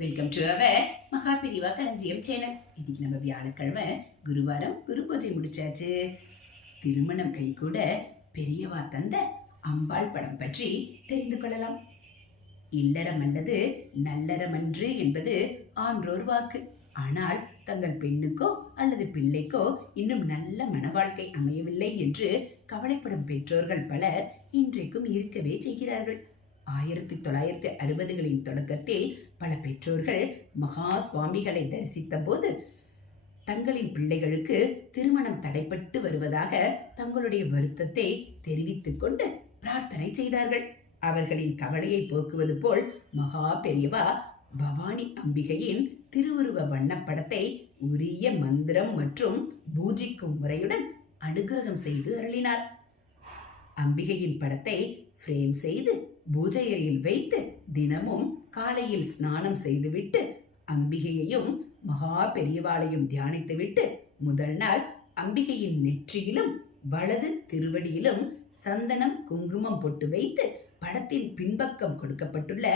Welcome to our Mahaperiyava களஞ்சியம் channel. இன்னைக்கு நம்ம வியாழக்கிழமை குருவாரம் குரு பூஜை முடிச்சாச்சு. திருமணம் கை கூட பெரியவா தந்த அம்பாள் படம் பற்றி தெரிந்து கொள்ளலாம். இல்லறம் அல்லது நல்லறமன்று என்பது ஆன்றோர் வாக்கு. ஆனால் தங்கள் பெண்ணுக்கோ அல்லது பிள்ளைக்கோ இன்னும் நல்ல மனவாழ்க்கை அமையவில்லை என்று கவலைப்படும் பெற்றோர்கள் பலர் இன்றைக்கும் இருக்கவே செய்கிறார்கள். 1960களின் தொடக்கத்தில் பல பெற்றோர்கள் மகா சுவாமிகளை தரிசித்த போது தங்களின் பிள்ளைகளுக்கு திருமணம் தடைப்பட்டு வருவதாக தங்களுடைய வருத்தத்தை தெரிவித்துக் கொண்டு பிரார்த்தனை செய்தார்கள். அவர்களின் கவலையை போக்குவது போல் மகா பெரியவா பவானி அம்பிகையின் திருவுருவ வண்ணப்படத்தை உரிய மந்திரம் மற்றும் பூஜிக்கும் முறையுடன் அனுகிரகம் செய்து அருளினார். அம்பிகையின் படத்தை ஃப்ரேம் செய்து பூஜை அறையில் வைத்து தினமும் காலையில் ஸ்நானம் செய்துவிட்டு அம்பிகையையும் மகா பெரியவாளையும் தியானித்துவிட்டு முதல் நாள் அம்பிகையின் நெற்றியிலும் வலது திருவடியிலும் சந்தனம் குங்குமம் பொட்டு வைத்து படத்தின் பின்பக்கம் கொடுக்கப்பட்டுள்ள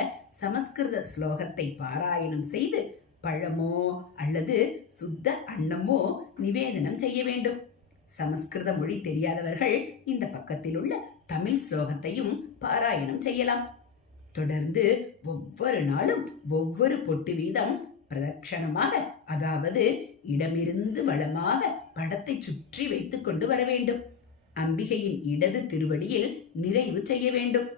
சமஸ்கிருத ஸ்லோகத்தை பாராயணம் செய்து பழமோ அல்லது சுத்த அன்னமோ நிவேதனம் செய்ய வேண்டும். சமஸ்கிருத மொழி தெரியாதவர்கள் இந்த பக்கத்தில் உள்ள தமிழ் ஸ்லோகத்தையும் பாராயணம் செய்யலாம். தொடர்ந்து ஒவ்வொரு நாளும் ஒவ்வொரு பொட்டு வீதம் பிரதட்சணமாக, அதாவது இடமிருந்து வலமாக படத்தை சுற்றி வைத்துக் கொண்டு வர வேண்டும். அம்பிகையின் இடது திருவடியில் நிறைவு செய்ய வேண்டும்.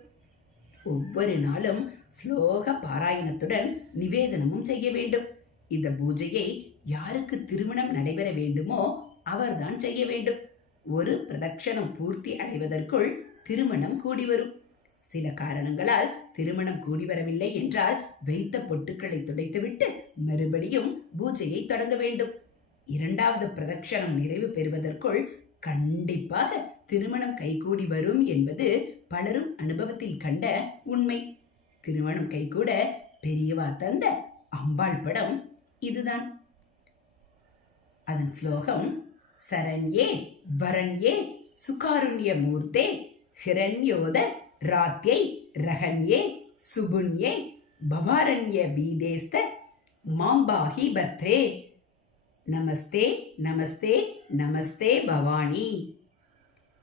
ஒவ்வொரு நாளும் ஸ்லோக பாராயணத்துடன் நிவேதனமும் செய்ய வேண்டும். இந்த பூஜையை யாருக்கு திருமணம் நடைபெற வேண்டுமோ அவர்தான் செய்ய வேண்டும். ஒரு பிரதட்சணம் பூர்த்தி அடைவதற்குள் திருமணம் கூடி வரும். சில காரணங்களால் திருமணம் கூடி வரவில்லை என்றால் வைத்த பொட்டுக்களை துடைத்துவிட்டு மறுபடியும் பூஜையை தொடங்க வேண்டும். இரண்டாவது பிரதட்சணம் நிறைவு பெறுவதற்குள் கண்டிப்பாக திருமணம் கைகூடி வரும் என்பது பலரும் அனுபவத்தில் கண்ட உண்மை. திருமணம் கைகூட பெரியவா தந்த அம்பாள் படம் இதுதான். அதன் ஸ்லோகம்: சரண்யே வரண்யே சுகாருண்ய மூர்த்தே ஹிரண்யோத ராத்யை ரகண்யே சுபுண்யே பவாரண்ய பீதேஸ்த மாம்பாஹி பத்ரே நமஸ்தே நமஸ்தே நமஸ்தே பவானி.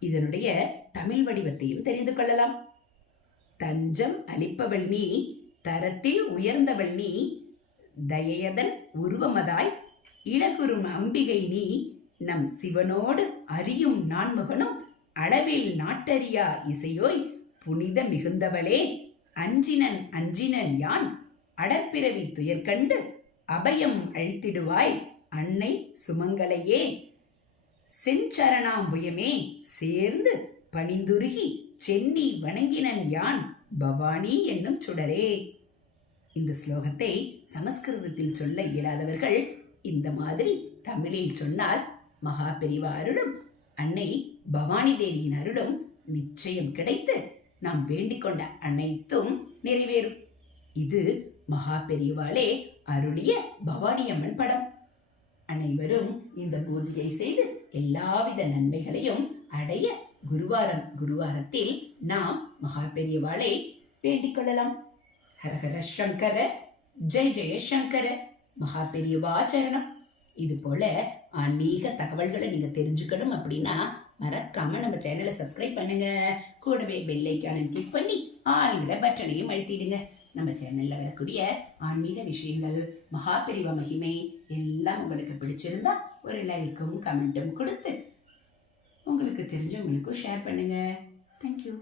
இதனுடைய தமிழ் வடிவத்தையும் தெரிந்து கொள்ளலாம். தஞ்சம் அளிப்பவள் நீ, தரத்தில் உயர்ந்தவள் நீ, தயையதன் உருவமதாய் இளகுறும் அம்பிகை நீ, நம் சிவனோடு அறியும் நான்முகனும் அளவில் நாட்டறியா இசையோய் புனித மிகுந்தவளே, அஞ்சினன் அஞ்சினன் யான் அடற்பிறவி துயர்கண்டு அபயம் அழித்திடுவாய் அன்னை சுமங்கலையே, செஞ்சரணாம்புயமே சேர்ந்து பணிந்துருகி சென்னி வணங்கினன் யான் பவானி என்னும் சுடரே. இந்த ஸ்லோகத்தை சமஸ்கிருதத்தில் சொல்ல இயலாதவர்கள் இந்த மாதிரி தமிழில் சொன்னால் மகா பெரிவா அருளும் அன்னை பவானி தேவியின் அருளும் நிச்சயம் கிடைத்து நாம் வேண்டிக் கொண்ட அனைத்தும் நிறைவேறும். இது மகா பெரியவாளே அருளிய பவானி அம்மன் படம். அனைவரும் இந்த பூஜையை செய்து எல்லாவித நன்மைகளையும் அடைய குருவாரத்தில் நாம் மகா பெரியவாளை வேண்டிக் கொள்ளலாம். ஹரஹர சங்கர, ஜெய் ஜெய சங்கர, மகா பெரியவா சரணம். இது போல ஆன்மீக தகவல்களை நீங்க தெரிஞ்சுக்கணும் அப்படின்னா மறக்காம நம்ம சேனலை சப்ஸ்கிரைப் பண்ணுங்க. கூடவே பெல் ஐகானை கிளிக் பண்ணி ஆளுங்கிற பட்டனையும் அழுத்திடுங்க. நம்ம சேனல்ல வரக்கூடிய ஆன்மீக விஷயங்கள், மகா பெரிவா மகிமை எல்லாம் உங்களுக்கு பிடிச்சிருந்தா ஒரு லைக்கும் கமெண்ட்டும் கொடுத்து உங்களுக்கு தெரிஞ்சவங்களுக்கும் ஷேர் பண்ணுங்க. தேங்க்யூ.